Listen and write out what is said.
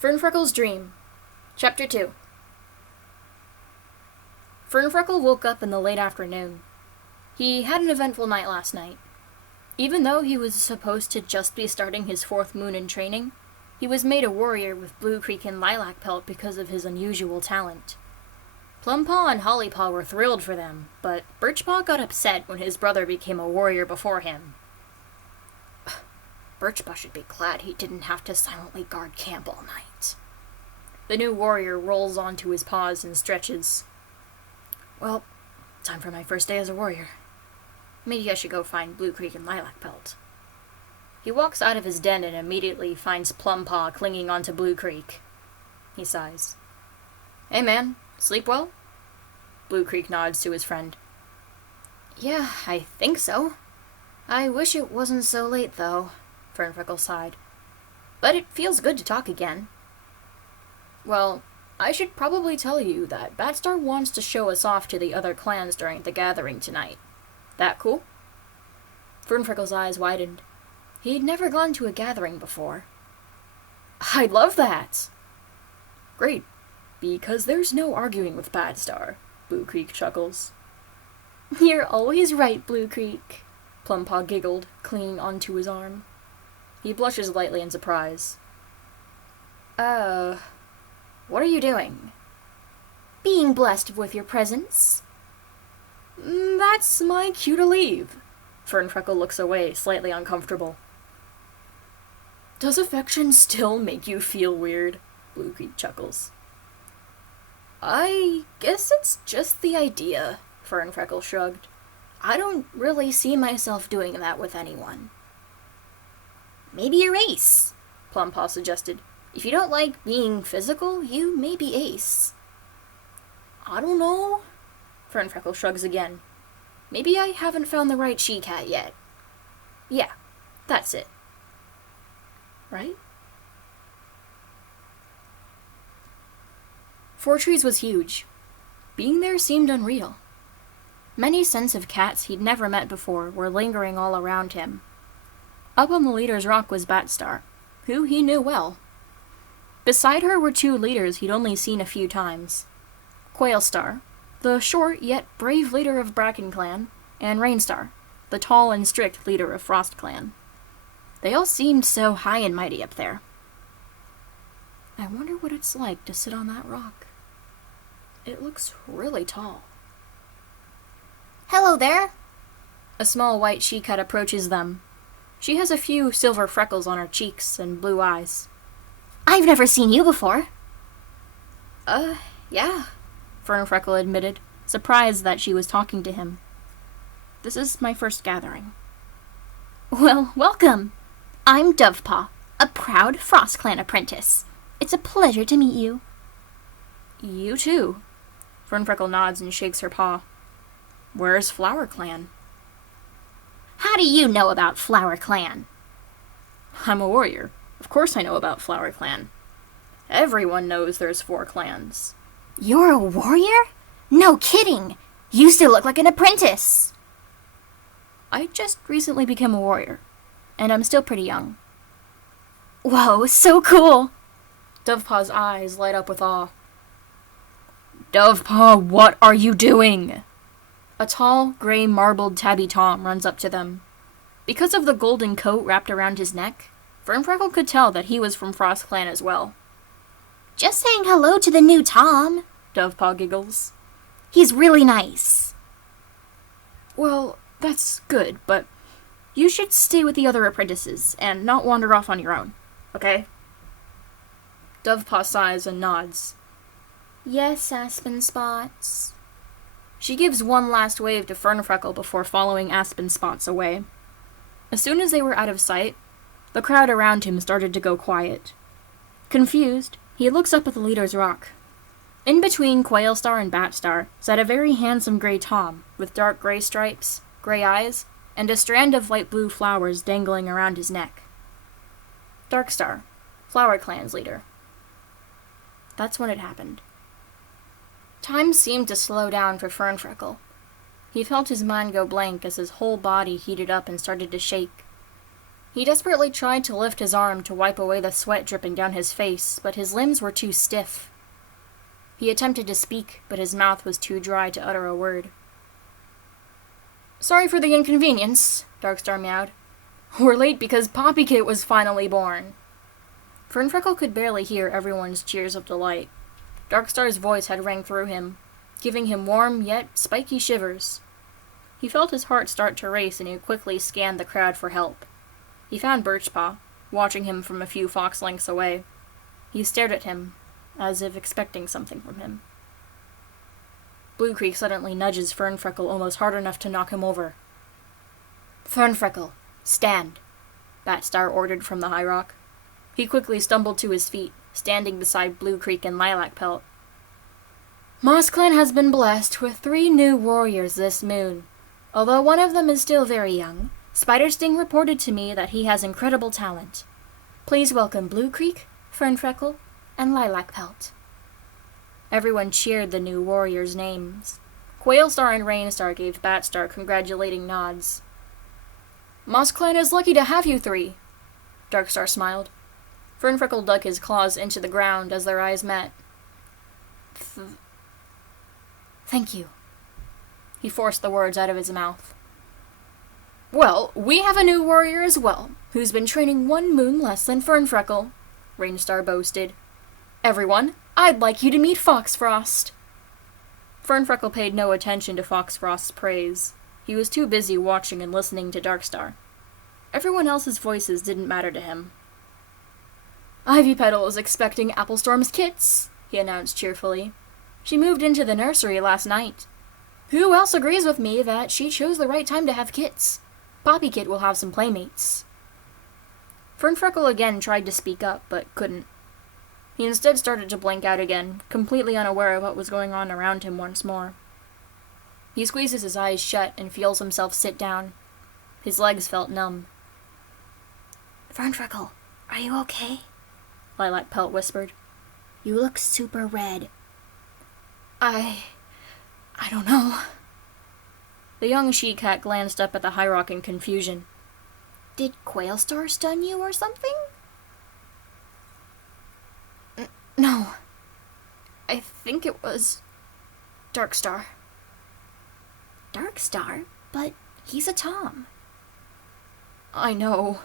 Fernfreckle's Dream, Chapter 2. Fernfreckle woke up in the late afternoon. He had an eventful night last night. Even though he was supposed to just be starting his 4th moon in training, he was made a warrior with Blue Creek and Lilac Pelt because of his unusual talent. Plumpaw and Hollypaw were thrilled for them, but Birchpaw got upset when his brother became a warrior before him. Birchpaw should be glad he didn't have to silently guard camp all night. The new warrior rolls onto his paws and stretches. Well, time for my first day as a warrior. Maybe I should go find Blue Creek and Lilac Pelt. He walks out of his den and immediately finds Plumpaw clinging onto Blue Creek. He sighs. Hey man, sleep well? Blue Creek nods to his friend. Yeah, I think so. I wish it wasn't so late, though, Fernfreckle sighed. But it feels good to talk again. Well, I should probably tell you that Batstar wants to show us off to the other clans during the gathering tonight. That cool? Fernfreckle's eyes widened. He'd never gone to a gathering before. I'd love that! Great, because there's no arguing with Batstar, Blue Creek chuckles. You're always right, Blue Creek, Plumpaw giggled, clinging onto his arm. He blushes lightly in surprise. What are you doing? Being blessed with your presence. That's my cue to leave. Fernfreckle looks away, slightly uncomfortable. Does affection still make you feel weird? Blue Creek chuckles. I guess it's just the idea, Fernfreckle shrugged. I don't really see myself doing that with anyone. Maybe a race, Plumpaw suggested. If you don't like being physical, you may be ace. I don't know. Fernfreckle shrugs again. Maybe I haven't found the right she-cat yet. Yeah, that's it. Right? Four Trees was huge. Being there seemed unreal. Many scents of cats he'd never met before were lingering all around him. Up on the leader's rock was Batstar, who he knew well. Beside her were 2 leaders he'd only seen a few times. Quailstar, the short yet brave leader of Bracken Clan, and Rainstar, the tall and strict leader of Frost Clan. They all seemed so high and mighty up there. I wonder what it's like to sit on that rock. It looks really tall. Hello there! A small white she-cat approaches them. She has a few silver freckles on her cheeks and blue eyes. I've never seen you before. Yeah, Fernfreckle admitted, surprised that she was talking to him. This is my first gathering. Well, welcome. I'm Dovepaw, a proud Frost Clan apprentice. It's a pleasure to meet you. You too. Fernfreckle nods and shakes her paw. Where's Flower Clan? How do you know about Flower Clan? I'm a warrior. Of course I know about Flower Clan. Everyone knows there's 4 clans. You're a warrior? No kidding! You still look like an apprentice! I just recently became a warrior, and I'm still pretty young. Whoa, so cool! Dovepaw's eyes light up with awe. Dovepaw, what are you doing? A tall, gray, marbled Tabby Tom runs up to them. Because of the golden coat wrapped around his neck, Fernfreckle could tell that he was from Frost Clan as well. Just saying hello to the new Tom, Dovepaw giggles. He's really nice. Well, that's good, but you should stay with the other apprentices and not wander off on your own, okay? Dovepaw sighs and nods. Yes, Aspen Spots. She gives one last wave to Fernfreckle before following Aspen Spots away. As soon as they were out of sight, the crowd around him started to go quiet. Confused, he looks up at the leader's rock. In between Quailstar and Batstar sat a very handsome gray Tom, with dark gray stripes, gray eyes, and a strand of light blue flowers dangling around his neck. Darkstar, Flower Clan's leader. That's when it happened. Time seemed to slow down for Fernfreckle. He felt his mind go blank as his whole body heated up and started to shake. He desperately tried to lift his arm to wipe away the sweat dripping down his face, but his limbs were too stiff. He attempted to speak, but his mouth was too dry to utter a word. "Sorry for the inconvenience," Darkstar meowed. "We're late because Poppykit was finally born." Fernfreckle could barely hear everyone's cheers of delight. Darkstar's voice had rang through him, giving him warm yet spiky shivers. He felt his heart start to race, and he quickly scanned the crowd for help. He found Birchpaw, watching him from a few fox lengths away. He stared at him, as if expecting something from him. Blue Creek suddenly nudges Fernfreckle almost hard enough to knock him over. "Fernfreckle, stand," Batstar ordered from the high rock. He quickly stumbled to his feet, standing beside Blue Creek and Lilac Pelt. "Moss Clan has been blessed with 3 new warriors this moon. Although one of them is still very young, Spider Sting reported to me that he has incredible talent. Please welcome Blue Creek, Fernfreckle, and Lilac Pelt." Everyone cheered the new warriors' names. Quailstar and Rainstar gave Batstar congratulating nods. "Moss Clan is lucky to have you 3, Darkstar smiled. Fernfreckle dug his claws into the ground as their eyes met. Thank you." He forced the words out of his mouth. "Well, we have a new warrior as well, who's been training 1 moon less than Fernfreckle," Rainstar boasted. "Everyone, I'd like you to meet Foxfrost." Fernfreckle paid no attention to Foxfrost's praise. He was too busy watching and listening to Darkstar. Everyone else's voices didn't matter to him. "Ivy Petal is expecting Applestorm's kits," he announced cheerfully. "She moved into the nursery last night. Who else agrees with me that she chose the right time to have kits? Poppykit will have some playmates." Fernfreckle again tried to speak up, but couldn't. He instead started to blank out again, completely unaware of what was going on around him once more. He squeezes his eyes shut and feels himself sit down. His legs felt numb. "Fernfreckle, are you okay?" Lilac Pelt whispered. "You look super red." I don't know." The young she-cat glanced up at the high rock in confusion. "Did Quailstar stun you or something?" No. I think it was Darkstar." "Darkstar? But he's a Tom." "I know,"